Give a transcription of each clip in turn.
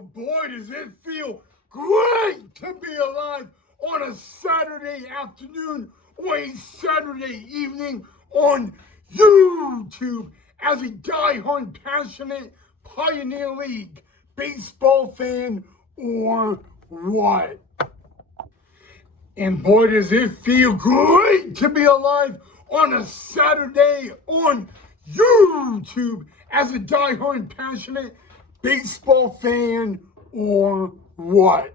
Boy, does it feel great to be alive on a Saturday afternoon or a Saturday evening on YouTube as a diehard, passionate Pioneer League baseball fan or what? And boy, does it feel great to be alive on a Saturday on YouTube as a diehard, passionate baseball fan or what?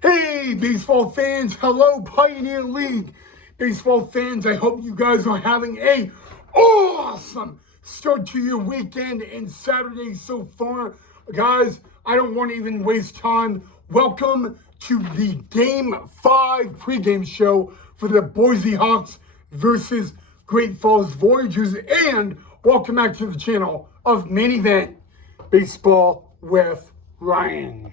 Hey, baseball fans. Hello, Pioneer League baseball fans. I hope you guys are having a awesome start to your weekend and Saturday so far. Guys, I don't want to even waste time. Welcome to the Game 5 pregame show for the Boise Hawks versus Great Falls Voyagers. And welcome back to the channel of Main Event Baseball with Ryan.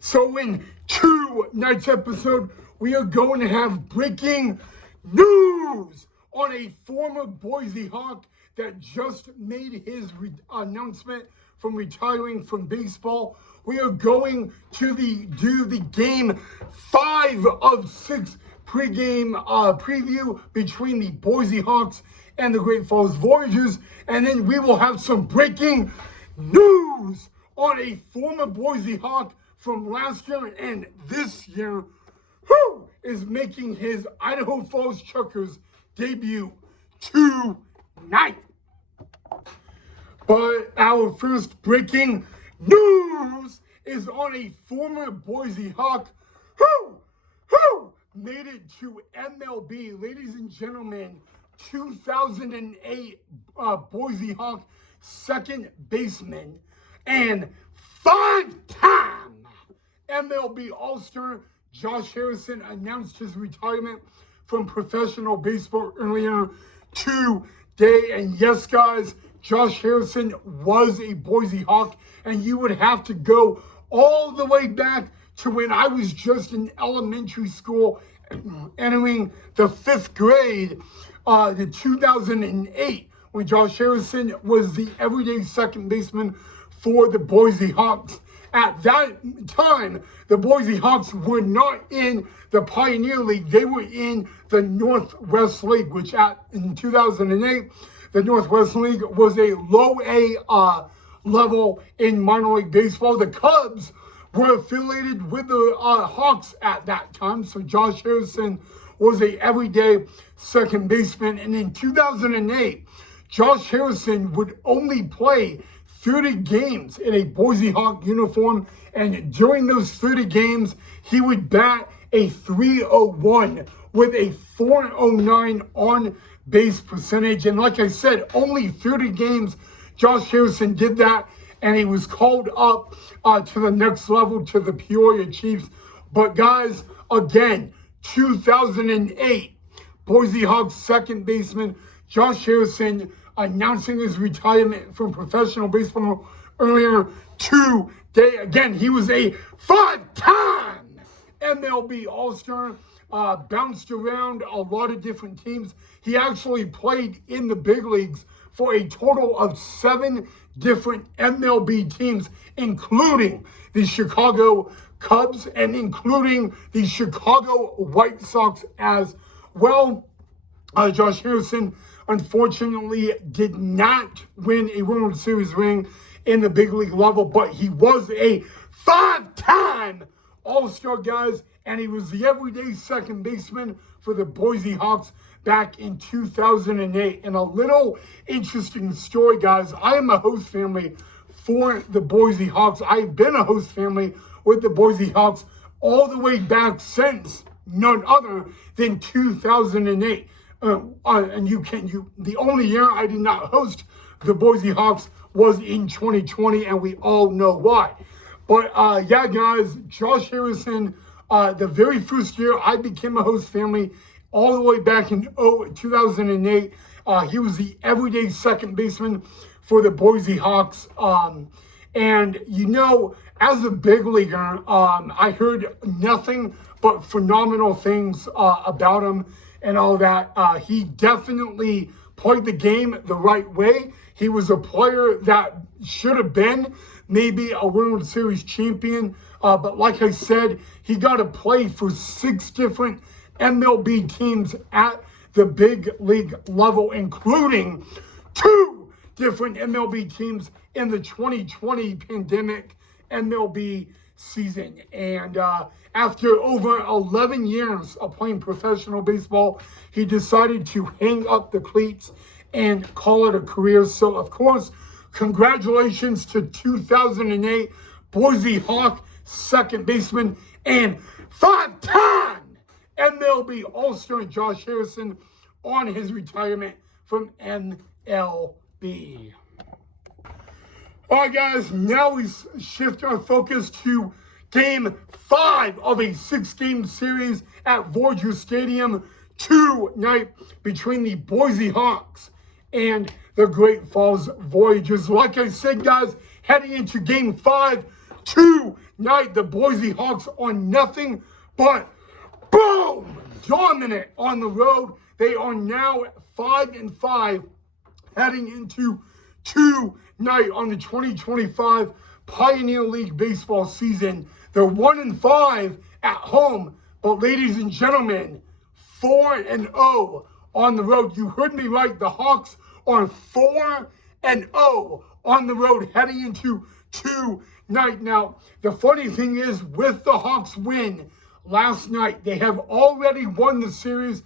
So in tonight's episode, we are going to have breaking news on a former Boise Hawk that just made his announcement from retiring from baseball. We are going to do the Game 5 of 6 pregame preview between the Boise Hawks and the Great Falls Voyagers. And then we will have some breaking news on a former Boise Hawk from last year and this year who is making his Idaho Falls Chuckers debut tonight. But our first breaking news is on a former Boise Hawk who made it to MLB. Ladies and gentlemen, 2008 Boise Hawk second baseman and five-time MLB All-Star Josh Harrison announced his retirement from professional baseball earlier today. And yes, guys, Josh Harrison was a Boise Hawk, and you would have to go all the way back to when I was just in elementary school, entering the 5th grade, the 2008, when Josh Harrison was the everyday second baseman for the Boise Hawks. At that time, the Boise Hawks were not in the Pioneer League. They were in the Northwest League, which in 2008, the Northwest League was a low A level in minor league baseball. The Cubs were affiliated with the Hawks at that time. So Josh Harrison was a everyday second baseman. And in 2008, Josh Harrison would only play 30 games in a Boise Hawk uniform. And during those 30 games, he would bat a .301 with a .409 on base percentage. And like I said, only 30 games Josh Harrison did that, and he was called up to the next level to the Peoria Chiefs. But guys, again, 2008 Boise Hawks second baseman Josh Harrison announcing his retirement from professional baseball earlier today. Again, he was a five-time MLB All-Star, bounced around a lot of different teams. He actually played in the big leagues for a total of 7 different MLB teams, including the Chicago Cubs and including the Chicago White Sox as well. Josh Harrison, unfortunately, did not win a World Series ring in the big league level, but he was a 5-time All-Star, guys, and he was the everyday second baseman for the Boise Hawks back in 2008. And a little interesting story, guys. I am a host family for the Boise Hawks. I've been a host family with the Boise Hawks all the way back since none other than 2008. And the only year I did not host the Boise Hawks was in 2020, and we all know why. But yeah, guys, Josh Harrison, the very first year I became a host family, all the way back in 2008, he was the everyday second baseman for the Boise Hawks. And you know, as a big leaguer, I heard nothing but phenomenal things about him and all that. He definitely played the game the right way. He was a player that should have been maybe a World Series champion. But like I said, he got to play for 6 different MLB teams at the big league level, including 2 different MLB teams in the 2020 pandemic MLB season. And after over 11 years of playing professional baseball, he decided to hang up the cleats and call it a career. So, of course, congratulations to 2008 Boise Hawk second baseman and 5-time MLB All-Star Josh Harrison on his retirement from MLB. All right, guys, now we shift our focus to Game 5 of a 6-game series at Voyager Stadium tonight between the Boise Hawks and the Great Falls Voyagers. Like I said, guys, heading into Game 5 tonight, the Boise Hawks are nothing but boom dominant on the road. They are now 5-5 heading into tonight on the 2025 Pioneer League baseball season. They're 1-5 at home, but ladies and gentlemen, 4-0 on the road. You heard me right. The Hawks are 4-0 on the road heading into tonight. Now, the funny thing is, with the Hawks win last night, they have already won the series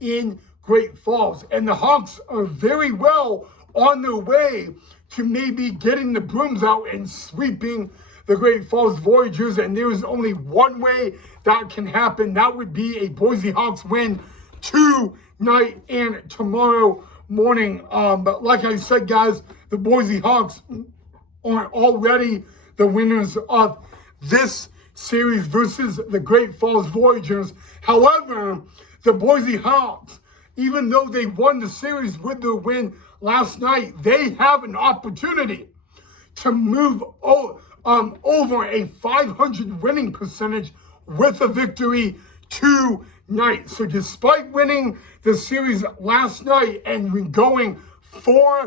in Great Falls, and the Hawks are very well on their way to maybe getting the brooms out and sweeping the Great Falls Voyagers. And there is only one way that can happen. That would be a Boise Hawks win tonight and tomorrow morning. But like I said, guys, the Boise Hawks are already the winners of this series versus the Great Falls Voyagers. However, the Boise Hawks, even though they won the series with their win last night, they have an opportunity to move over a 500 winning percentage with a victory tonight. So despite winning the series last night and going 4-0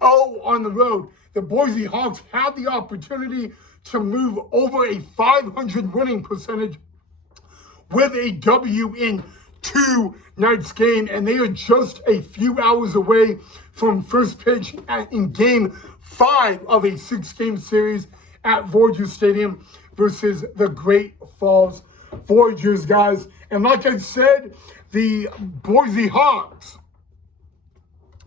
on the road, the Boise Hawks have the opportunity to move over a 500 winning percentage with a W in tonight's game, and they are just a few hours away from first pitch in Game 5 of a 6-game series at Voyager Stadium versus the Great Falls Voyagers, guys. And like I said, the Boise Hawks,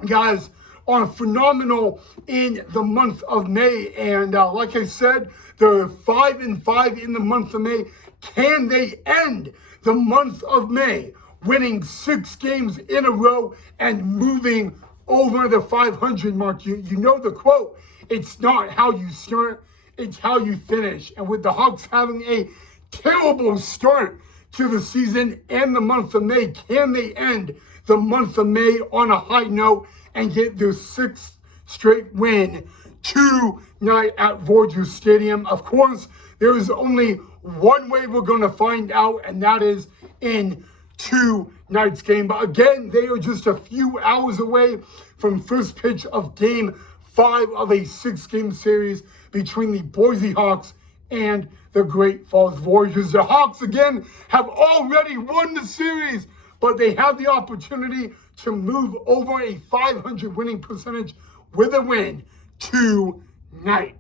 guys, are phenomenal in the month of May. And like I said, they're 5-5 in the month of May. Can they end the month of May winning 6 games in a row and moving over the 500 mark? You know the quote, it's not how you start, it's how you finish. And with the Hawks having a terrible start to the season and the month of May, can they end the month of May on a high note and get their 6th straight win tonight at Voyager Stadium? Of course, there is only one way we're going to find out, and that is in tonight's game. But again, they are just a few hours away from first pitch of Game 5 of a 6-game series between the Boise Hawks and the Great Falls Voyagers. The Hawks, again, have already won the series, but they have the opportunity to move over a 500 winning percentage with a win tonight.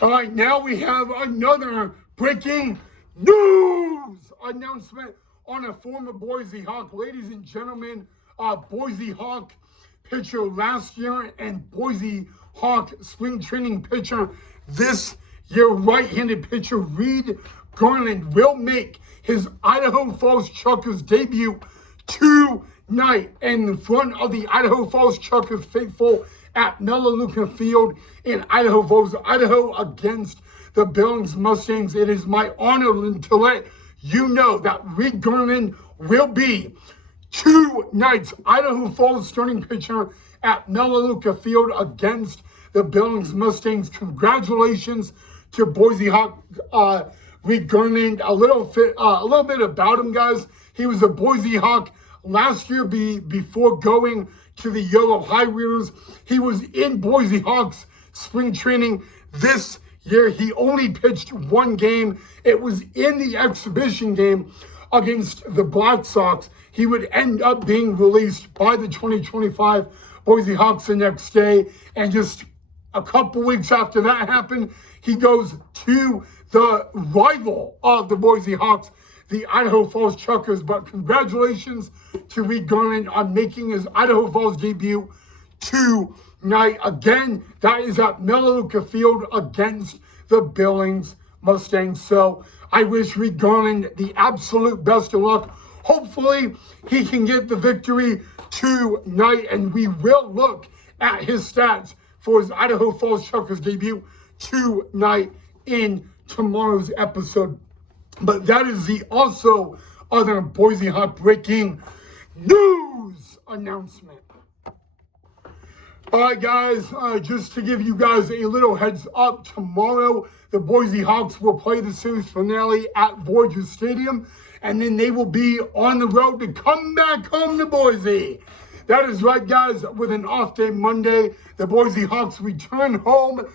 All right, now we have another breaking news announcement on a former Boise Hawk. Ladies and gentlemen, Boise Hawk pitcher last year and Boise Hawk spring training pitcher this year, right-handed pitcher Reed Garland will make his Idaho Falls Chuckers debut tonight in front of the Idaho Falls Chuckers faithful at Melaleuca Field in Idaho Falls, Idaho, against the Billings Mustangs. It is my honor to let you know that Reed Garland will be tonight's Idaho Falls starting pitcher at Melaleuca Field against the Billings Mustangs. Congratulations to Boise Hawk Reed Garland. A little bit about him, guys. He was a Boise Hawk Last year, before going to the Yellow High Wheelers, he was in Boise Hawks spring training. This year, he only pitched one game. It was in the exhibition game against the Black Sox. He would end up being released by the 2025 Boise Hawks the next day. And just a couple weeks after that happened, he goes to the rival of the Boise Hawks, the Idaho Falls Chuckers. But congratulations to Reed Garland on making his Idaho Falls debut tonight. Again, that is at Melaleuca Field against the Billings Mustangs. So I wish Reed Garland the absolute best of luck. Hopefully, he can get the victory tonight, and we will look at his stats for his Idaho Falls Chuckers debut tonight in tomorrow's episode. But that is the also other Boise Hawk breaking news announcement. All right, guys, just to give you guys a little heads up, tomorrow the Boise Hawks will play the series finale at Voyager Stadium, and then they will be on the road to come back home to Boise. That is right, guys. With an off day Monday, the Boise Hawks return home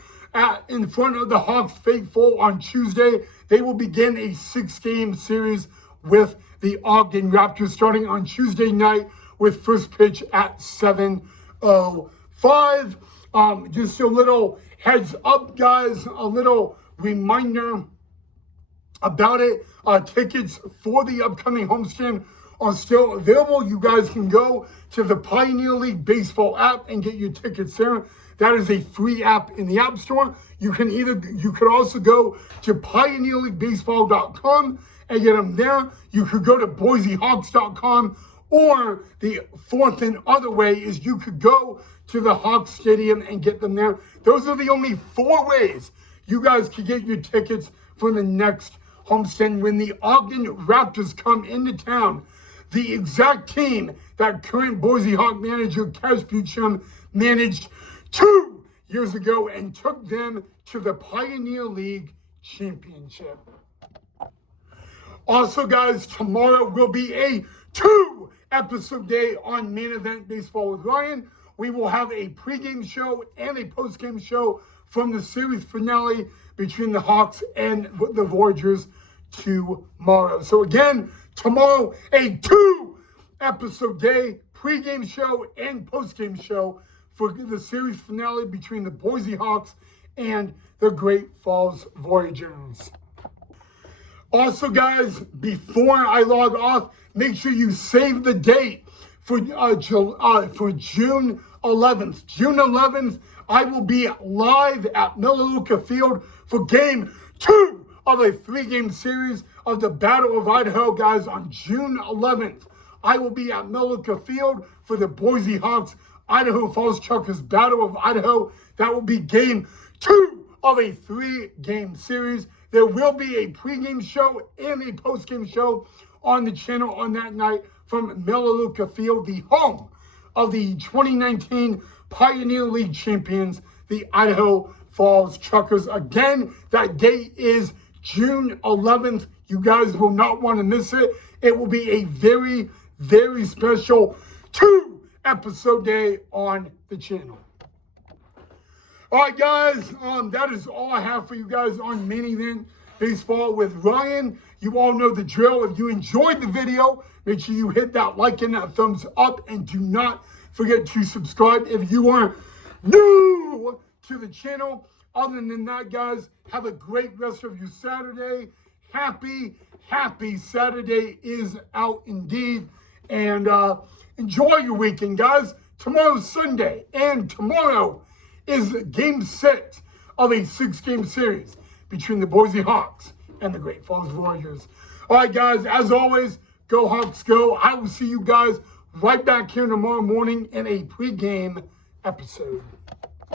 in front of the Hawks faithful on Tuesday. They will begin a 6-game series with the Ogden Raptors starting on Tuesday night with first pitch at 7:05. Just a little heads up, guys, a little reminder about it. Tickets for the upcoming homestand are still available. You guys can go to the Pioneer League Baseball app and get your tickets there. That is a free app in the App Store. You could also go to pioneerleaguebaseball.com and get them there. You could go to boisehawks.com, or the fourth and other way is you could go to the Hawks Stadium and get them there. Those are the only 4 ways you guys can get your tickets for the next homestand when the Ogden Raptors come into town. The exact team that current Boise Hawk manager Cash Bucham managed 2 years ago and took them to the Pioneer League Championship. Also, guys, tomorrow will be a 2-episode day on Main Event Baseball with Ryan. We will have a pregame show and a postgame show from the series finale between the Hawks and the Voyagers tomorrow. So again, tomorrow, a 2-episode day, pregame show and postgame show for the series finale between the Boise Hawks and the Great Falls Voyagers. Also, guys, before I log off, make sure you save the date for June 11th. June 11th, I will be live at Melaleuca Field for Game 2 of a 3-game series of the Battle of Idaho, guys. On June 11th, I will be at Melaleuca Field for the Boise Hawks Idaho Falls Chuckers Battle of Idaho. That will be Game 2 of a 3-game series. There will be a pregame show and a postgame show on the channel on that night from Melaleuca Field, the home of the 2019 Pioneer League champions, the Idaho Falls Chuckers. Again, that date is June 11th. You guys will not want to miss it. It will be a very, very special 2-episode day on the channel. All right, guys, that is all I have for you guys on Main Event Baseball with Ryan. You all know the drill. If you enjoyed the video, make sure you hit that like and that thumbs up, and do not forget to subscribe if you are new to the channel. Other than that, guys, have a great rest of your Saturday. Happy Saturday is out indeed. And enjoy your weekend, guys. Tomorrow's Sunday, and tomorrow is Game 6 of a 6-game series between the Boise Hawks and the Great Falls Warriors. All right, guys, as always, go Hawks, go. I will see you guys right back here tomorrow morning in a pregame episode.